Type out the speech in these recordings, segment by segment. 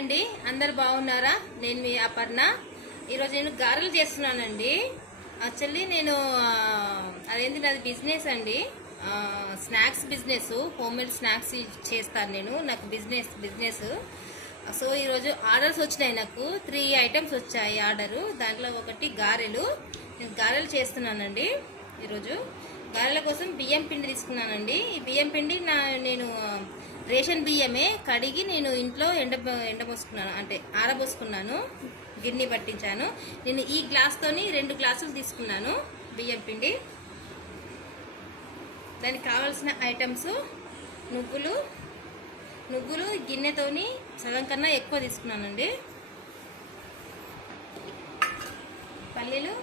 అండి, అందరు బాగున్నారా? నేను మీ అపర్ణ. ఈరోజు నేను గారెలు చేస్తున్నానండి. యాక్చువల్లీ నేను అదేంటి నాది బిజినెస్ అండి, snacks business, home made snacks చేస్తాను నేను. నాకు బిజినెస్. సో ఈరోజు ఆర్డర్స్ వచ్చినాయి, నాకు 3 ఐటమ్స్ వచ్చాయి ఆర్డరు. దాంట్లో ఒకటి గారెలు. నేను గారెలు చేస్తున్నానండి. ఈరోజు గారెల కోసం బియ్యం పిండి తీసుకున్నానండి. ఈ బియ్యం పిండి నేను రేషన్ బియ్యమే కడిగి నేను ఇంట్లో ఎండబోసుకున్నాను, అంటే ఆరబోసుకున్నాను, గిన్నె పట్టించాను. నేను ఈ గ్లాస్తోని 2 గ్లాసులు తీసుకున్నాను బియ్యం పిండి. దానికి కావాల్సిన ఐటమ్స్ నువ్వులు గిన్నెతోని సగం కన్నా ఎక్కువ తీసుకున్నానండి. పల్లీలు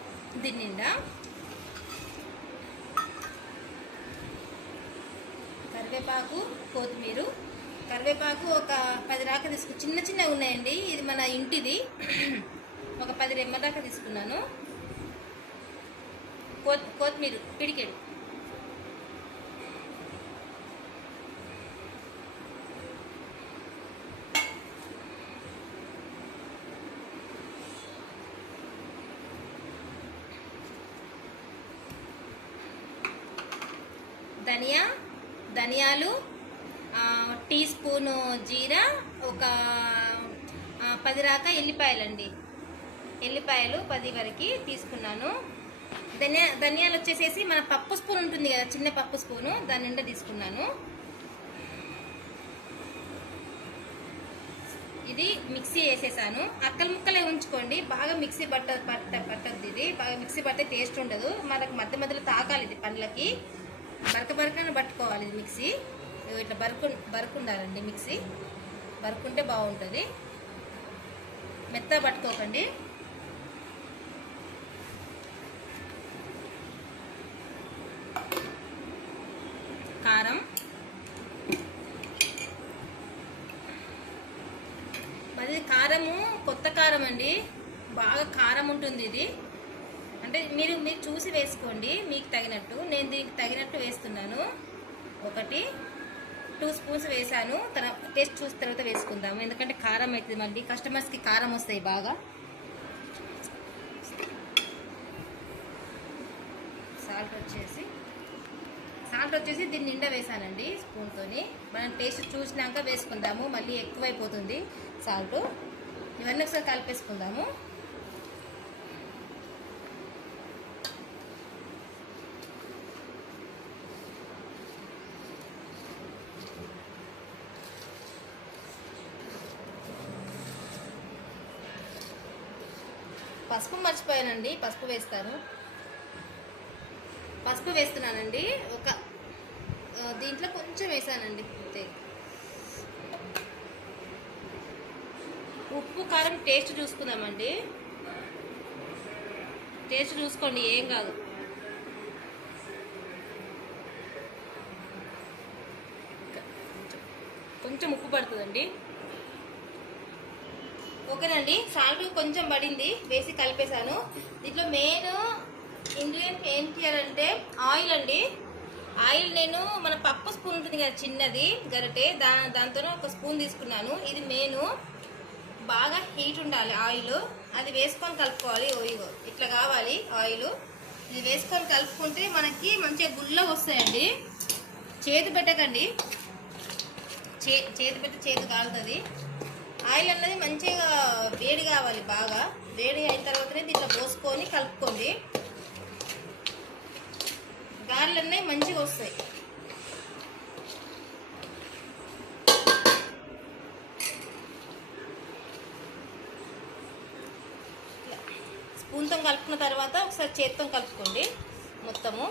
దీని నిండా, కరివేపాకు, కొత్తిమీర. కరివేపాకు ఒక 10 దాకా చిన్న చిన్నగా ఉన్నాయండి. ఇది మన ఇంటిది. ఒక 10 రెమ్మల దాకా తీసుకున్నాను. కొత్తిమీర పిడికెడు. ధనియాలు, టీ స్పూను జీరా, ఒక 10 దాకా ఎల్లిపాయలండి. ఎల్లిపాయలు 10 వరకు తీసుకున్నాను. ధనియాలు వచ్చేసేసి మన పప్పు స్పూన్ ఉంటుంది కదా, చిన్న పప్పు స్పూను, దాని నిండా తీసుకున్నాను. ఇది మిక్సీ వేసేసాను. అక్కలు ముక్కలే ఉంచుకోండి, బాగా మిక్సీ పట్టద్దు. ఇది బాగా మిక్సీ పడితే టేస్ట్ ఉండదు. మనకు మధ్య మధ్యలో తాకాలి, ఇది పండ్లకి బరకని పట్టుకోవాలి. ఇది మిక్సీ ఇట్లా బరుకుండాలండి. మిక్సీ బరుకుంటే బాగుంటుంది, మెత్తగా పట్టుకోకండి. కారం, మరి కారము కొత్త కారం అండి, బాగా కారం ఉంటుంది ఇది. అంటే మీరు చూసి వేసుకోండి, మీకు తగినట్టు. నేను దీనికి తగినట్టు వేస్తున్నాను. 2 స్పూన్స్ వేసాను. టేస్ట్ చూసిన తర్వాత వేసుకుందాము, ఎందుకంటే కారం అవుతుంది. మళ్ళీ కస్టమర్స్కి కారం వస్తాయి బాగా. సాల్ట్ వచ్చేసి దీన్ని నిండా వేసానండి స్పూన్తోని. మనం టేస్ట్ చూసినాక వేసుకుందాము, మళ్ళీ ఎక్కువైపోతుంది సాల్ట్. ఇవన్నీ ఒకసారి కలిపేసుకుందాము. పసుపు మర్చిపోయానండి, పసుపు వేస్తున్నానండి. ఒక దీంట్లో కొంచెం వేసానండి అంతే. ఉప్పు కారం టేస్ట్ చూసుకుందామండి. టేస్ట్ చూసుకోండి, ఏం కాదు. కొంచెం ఉప్పు పడుతుందండి. ఓకేనండి, సాల్ట్ కొంచెం పడింది, వేసి కలిపేశాను. దీంట్లో మెయిన్ ఇంగ్రీడియంట్ ఏంటి అంటే ఆయిల్ అండి. ఆయిల్ నేను మన పప్పు స్పూన్ ఉంటుంది కదా, చిన్నది గరిటె, దాంతో ఒక స్పూన్ తీసుకున్నాను. ఇది మెయిన్, బాగా హీట్ ఉండాలి ఆయిల్. అది వేసుకొని కలుపుకోవాలి. ఓయిగో ఇట్లా కావాలి ఆయిల్. ఇది వేసుకొని కలుపుకుంటే మనకి మంచిగా గుల్ల వస్తాయండి. చేతి పెట్టకండి, చేతి పెట్టి చేతి కాలుతుంది. ఆయిల్ అన్నది మంచిగా వేడి కావాలి, బాగా వేడి అయిన తర్వాతనే దీంట్లో పోసుకొని కలుపుకోండి. గారెలు అన్నీ మంచిగా వస్తాయి. స్పూన్తో కలుపుకున్న తర్వాత ఒకసారి చేత్తో కలుపుకోండి మొత్తము.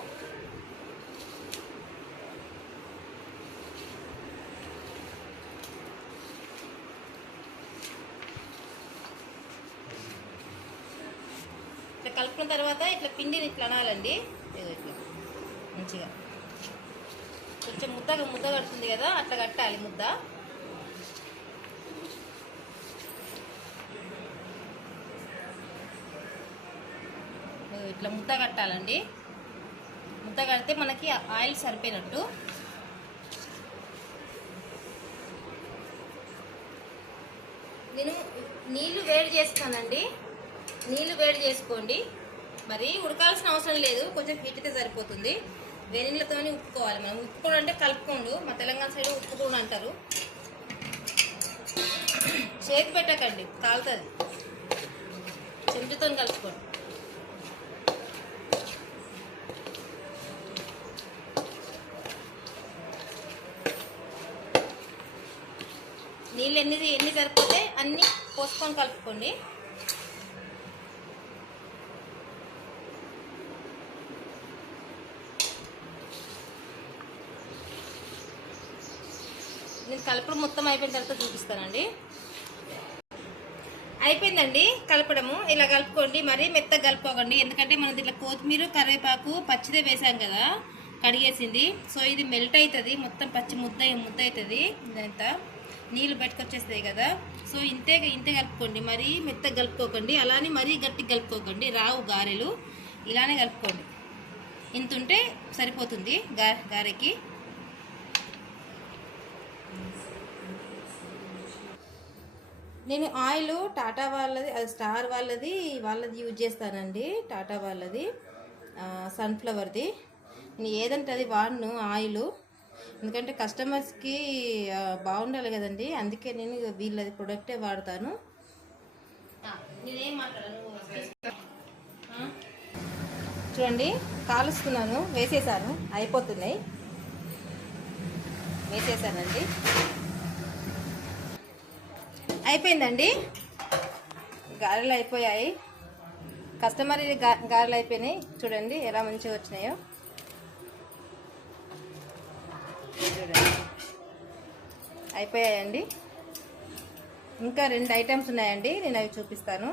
కలుపుకున్న తర్వాత ఇట్లా పిండిని ఇట్లా అనాలండి. ఇట్లా మంచిగా కొంచెం ముద్ద కడుతుంది కదా, అట్లా కట్టాలి ముద్ద. ఇట్లా ముద్ద కట్టాలండి. ముద్ద కడితే మనకి ఆయిల్ సరిపోయినట్టు. నేను నీళ్లు వేడి చేస్తానండి. నీళ్లు వేడి చేసుకోండి. మరి ఉడకాల్సిన అవసరం లేదు, కొంచెం హీట్ అయితే సరిపోతుంది. వేడి నీళ్ళతోనే ఉప్పుకోవాలి. మనం ఉప్పుకోవడం అంటే కలుపుకోండు, మా తెలంగాణ సైడ్ ఉప్పుకోండు అంటారు. చేతి పెట్టకండి, కాలుతుంది. చెంచుతో కలుపుకోండి. నీళ్ళు ఎన్ని సరిపోతే అన్ని పోసుకొని కలుపుకోండి. నేను కలపడం మొత్తం అయిపోయిన తర్వాత చూపిస్తానండి. అయిపోయిందండి కలపడము. ఇలా కలుపుకోండి, మరీ మెత్తగా కలుపుకోకండి. ఎందుకంటే మనం దీంట్లో కొత్తిమీర, కరివేపాకు పచ్చిదే వేసాం కదా, కడిగేసింది. సో ఇది మెల్ట్ అవుతుంది, మొత్తం పచ్చి ముద్ద అవుతుంది. ఇదంతా నీళ్ళు బయటకొచ్చేస్తాయి కదా. సో ఇంతే కలుపుకోండి, మరీ మెత్తగా కలుపుకోకండి. అలానే మరీ గట్టిగా కలుపుకోకండి, రావు గారెలు. ఇలానే కలుపుకోండి. ఇంత ఉంటే సరిపోతుంది గారెకి. నేను ఆయిల్ టాటా వాళ్ళది, అది స్టార్ వాళ్ళది యూజ్ చేస్తానండి. టాటా వాళ్ళది, సన్ఫ్లవర్ది. నేను ఏదంటే అది వాడను ఆయిల్, ఎందుకంటే కస్టమర్స్కి బాగుండాలి కదండి. అందుకే నేను వీళ్ళది ప్రొడక్టే వాడతాను. నేనేం మాట్లాడను. చూడండి, కాలుస్తున్నాను, వేసేసాను, అయిపోతున్నాయి. వేసేసానండి, అయిపోయిందండి. గారెలు అయిపోయాయి. కస్టమర్ గారెలు అయిపోయినాయి. చూడండి ఎలా మంచిగా వచ్చినాయో. చూడండి అయిపోయాయండి. ఇంకా 2 ఐటమ్స్ ఉన్నాయండి, నేను అవి చూపిస్తాను.